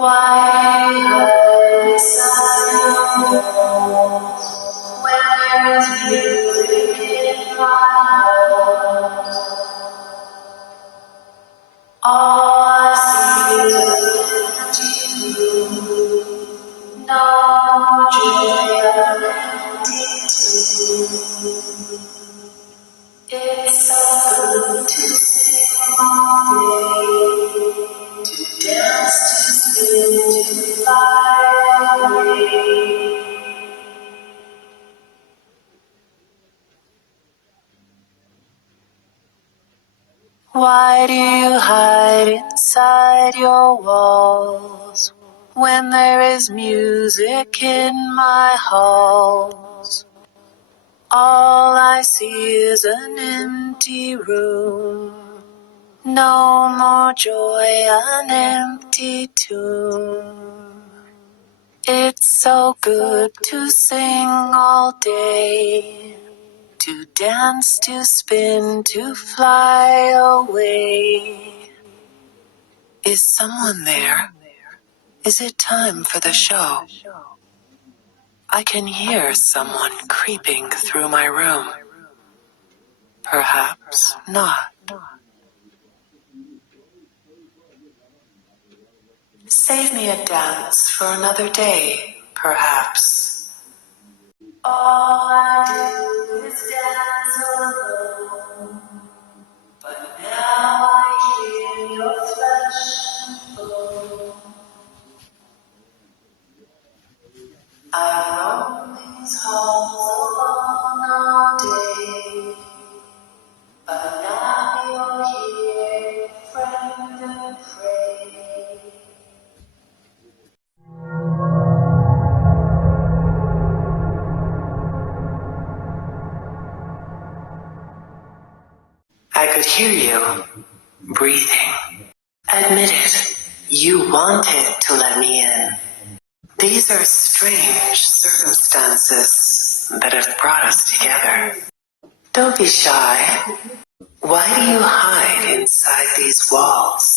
Why hide silence when there's music in my heart? All I see is an empty room, no joy, an empty tune. It's so good to sing all day, to dance, to spin, to fly away. Why do you hide inside your walls when there is music in my halls? All I see is an empty room, no more joy, an empty tune. It's so good to sing all day, to dance, to spin, to fly away. Is someone there? Is it time for the show? I can hear someone creeping through my room. Perhaps not. Save me a dance for another day, perhaps. All I do is dance alone, but now I hear your flesh and bone. I roam these halls alone all day, but now you're here, friend and prey. I could hear you breathing. Admit it, you wanted to let me in. These are strange circumstances that have brought us together. Don't be shy. Why do you hide inside these walls?